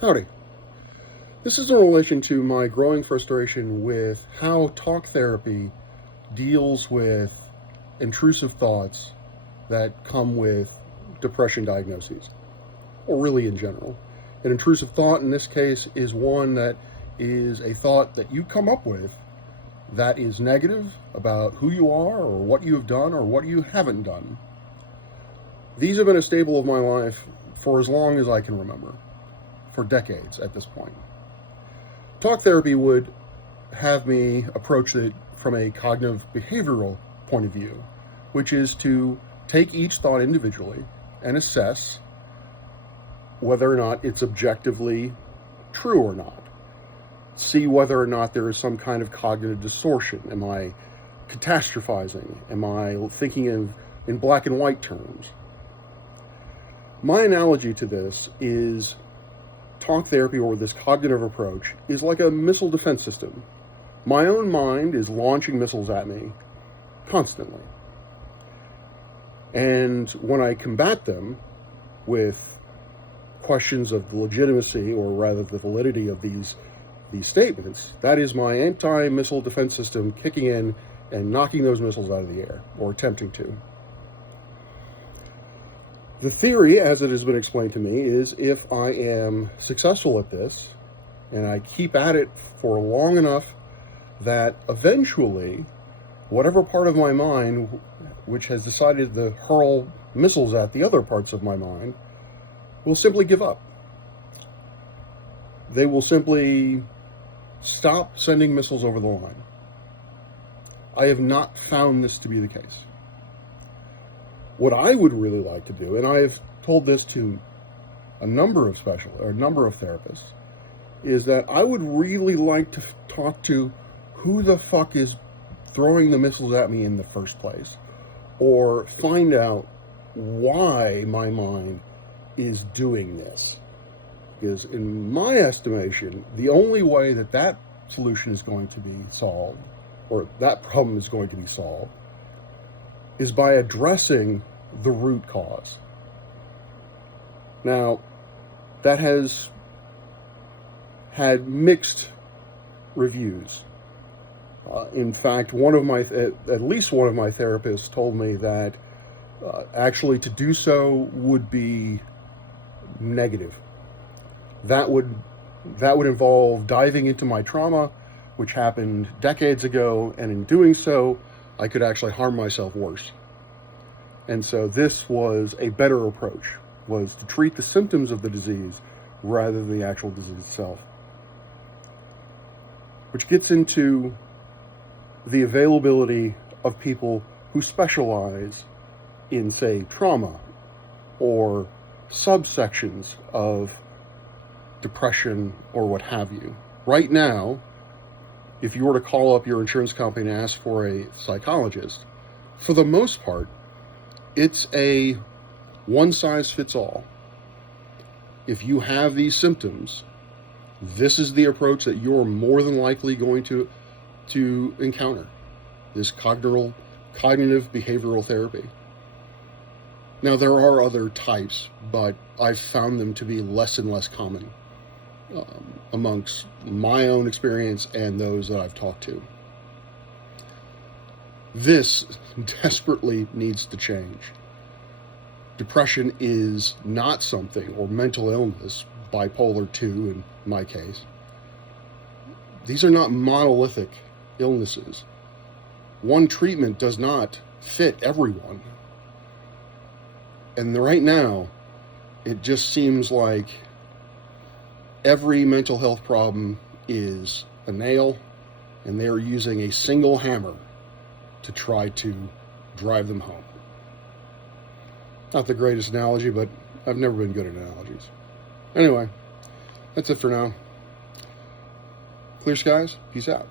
Howdy. This is in relation to my growing frustration with how talk therapy deals with intrusive thoughts that come with depression diagnoses, or really in general. An intrusive thought in this case is one that is a thought that you come up with that is negative about who you are or what you have done or what you haven't done. These have been a staple of my life for as long as I can remember, for decades at this point. Talk therapy would have me approach it from a cognitive behavioral point of view, which is to take each thought individually and assess whether or not it's objectively true or not. See whether or not there is some kind of cognitive distortion. Am I catastrophizing? Am I thinking in black and white terms? My analogy to this is talk therapy, or this cognitive approach, is like a missile defense system. My own mind is launching missiles at me constantly. And when I combat them with questions of the legitimacy, or rather the validity of these statements, that is my anti-missile defense system kicking in and knocking those missiles out of the air, or attempting to. The theory, as it has been explained to me, is if I am successful at this, and I keep at it for long enough, that eventually, whatever part of my mind which has decided to hurl missiles at the other parts of my mind will simply give up. They will simply stop sending missiles over the line. I have not found this to be the case. What I would really like to do, and I've told this to a number of therapists, is that I would really like to talk to who the fuck is throwing the missiles at me in the first place, or find out why my mind is doing this. Because in my estimation, the only way that solution is going to be solved, or that problem is going to be solved, is by addressing the root cause. Now, that has had mixed reviews. In fact, at least one of my therapists told me that actually to do so would be negative. That would involve diving into my trauma, which happened decades ago, and in doing so, I could actually harm myself worse. And so this was a better approach, was to treat the symptoms of the disease rather than the actual disease itself. Which gets into the availability of people who specialize in, say, trauma or subsections of depression or what have you. Right now, if you were to call up your insurance company and ask for a psychologist, for the most part, it's a one-size-fits-all. If you have these symptoms, this is the approach that you're more than likely going to encounter, this cognitive behavioral therapy. Now, there are other types, but I've found them to be less and less common amongst my own experience and those that I've talked to. This desperately needs to change. Depression is not something, or mental illness, bipolar 2 in my case. These are not monolithic illnesses. One treatment does not fit everyone. And right now, it just seems like every mental health problem is a nail, and they're using a single hammer to try to drive them home. Not the greatest analogy, but I've never been good at analogies. Anyway, that's it for now. Clear skies, peace out.